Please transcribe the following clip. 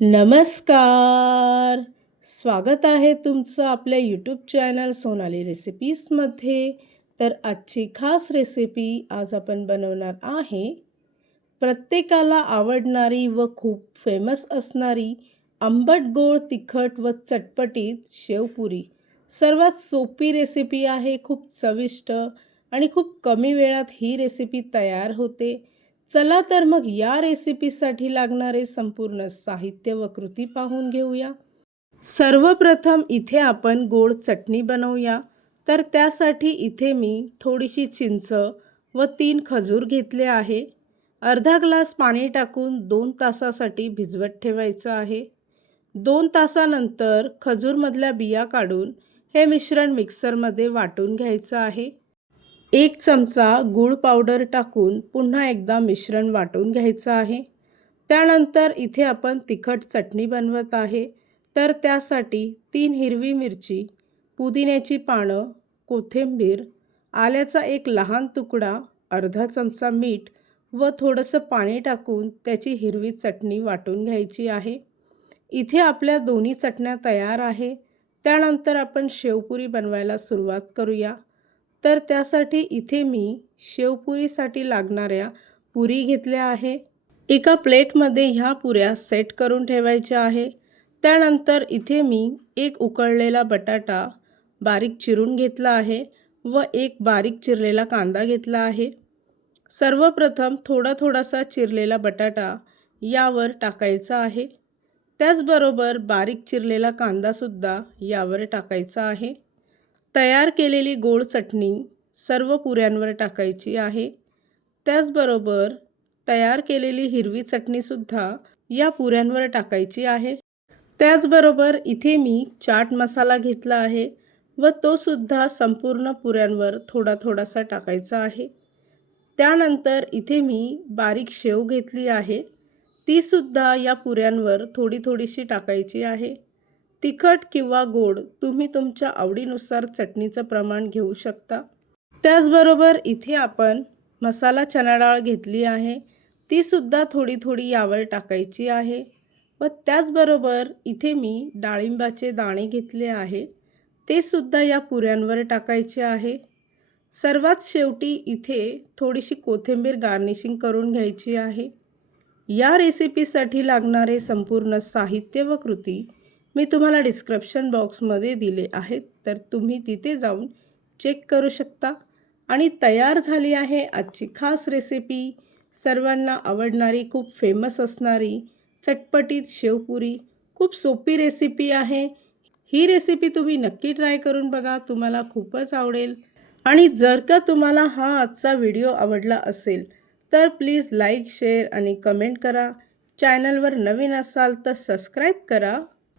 नमस्कार. स्वागत आहे तुमचं आपल्या यूट्यूब चॅनल सोनाली रेसिपीजमध्ये तर आजची खास रेसिपी आज आपण बनवणार आहे. प्रत्येकाला आवडणारी व खूप फेमस असणारी आंबट गोड तिखट व चटपटीत शेवपुरी. सर्वात सोपी रेसिपी आहे खूप चविष्ट आणि खूप कमी वेळात ही रेसिपी तयार होते. चला तर मग या रेसिपीसाठी लागणारे संपूर्ण साहित्य व कृती पाहून घेऊया. सर्वप्रथम इथे आपण गोड चटणी बनवूया. तर त्यासाठी इथे मी थोडीशी चिंच व तीन खजूर घेतले आहे. अर्धा ग्लास पाणी टाकून दोन तासासाठी भिजवत ठेवायचं आहे. दोन तासानंतर खजूरमधल्या बिया काढून हे मिश्रण मिक्सरमध्ये वाटून घ्यायचं आहे. एक चमचा गूळ पावडर टाकून पुन्हा एकदा मिश्रण वाटून घ्यायचं आहे. त्यानंतर इथे आपण तिखट चटणी बनवत आहे. तर त्यासाठी तीन हिरवी मिरची पुदिन्याची पानं कोथिंबीर आल्याचा एक लहान तुकडा अर्धा चमचा मीठ व थोडंसं पाणी टाकून त्याची हिरवी चटणी वाटून घ्यायची आहे. इथे आपल्या दोन्ही चटण्या तयार आहे. त्यानंतर आपण शेवपुरी बनवायला सुरुवात करूया. तर त्यासाठी इथे मी शेवपुरीसाठी लागणाऱ्या पुरी घेतल्या आहे. एका प्लेटमध्ये ह्या पुऱ्या सेट करून ठेवायच्या आहे. त्यानंतर इथे मी एक उकळलेला बटाटा बारीक चिरून घेतला आहे व एक बारीक चिरलेला कांदा घेतला आहे. सर्वप्रथम थोडा थोडासा चिरलेला बटाटा यावर टाकायचा आहे. त्याचबरोबर बारीक चिरलेला कांदासुद्धा यावर टाकायचा आहे. तयार केलेली गोड चटणी सर्व पुऱ्यांवर टाकायची आहे. त्याचबरोबर तयार केलेली हिरवी चटणीसुद्धा या पुऱ्यांवर टाकायची आहे. त्याचबरोबर इथे मी चाट मसाला घेतला आहे व तो सुद्धा संपूर्ण पुऱ्यांवर थोडा थोडासा टाकायचा आहे. त्यानंतर इथे मी बारीक शेव घेतली आहे. तीसुद्धा या पुऱ्यांवर थोडी थोडीशी टाकायची आहे. तिखट किंवा गोड तुम्ही तुमच्या आवडीनुसार चटणीचं प्रमाण घेऊ शकता. त्याचबरोबर इथे आपण मसाला चणा डाळ घेतली आहे. तीसुद्धा थोडी थोडी यावर टाकायची आहे व त्याचबरोबर इथे मी डाळिंबाचे दाणे घेतले आहे. ते सुद्धा या पुऱ्यांवर टाकायचे आहे. सर्वात शेवटी इथे थोडीशी कोथिंबीर गार्निशिंग करून घ्यायची आहे. या रेसिपीसाठी लागणारे संपूर्ण साहित्य व कृती मी तुम्हाला डिस्क्रिप्शन बॉक्समध्ये दिले आहेत. तर तुम्ही तिथे जाऊन चेक करू शकता. आणि तयार झाली आहे आजची खास रेसिपी सर्वांना आवडणारी खूप फेमस असणारी चटपटीत शेवपुरी. खूप सोपी रेसिपी आहे. ही रेसिपी तुम्ही नक्की ट्राय करून बघा. तुम्हाला खूपच आवडेल. आणि जर का तुम्हाला हा आजचा व्हिडिओ आवडला असेल तर प्लीज लाईक शेअर आणि कमेंट करा. चॅनलवर नवीन असाल तर सबस्क्राईब करा.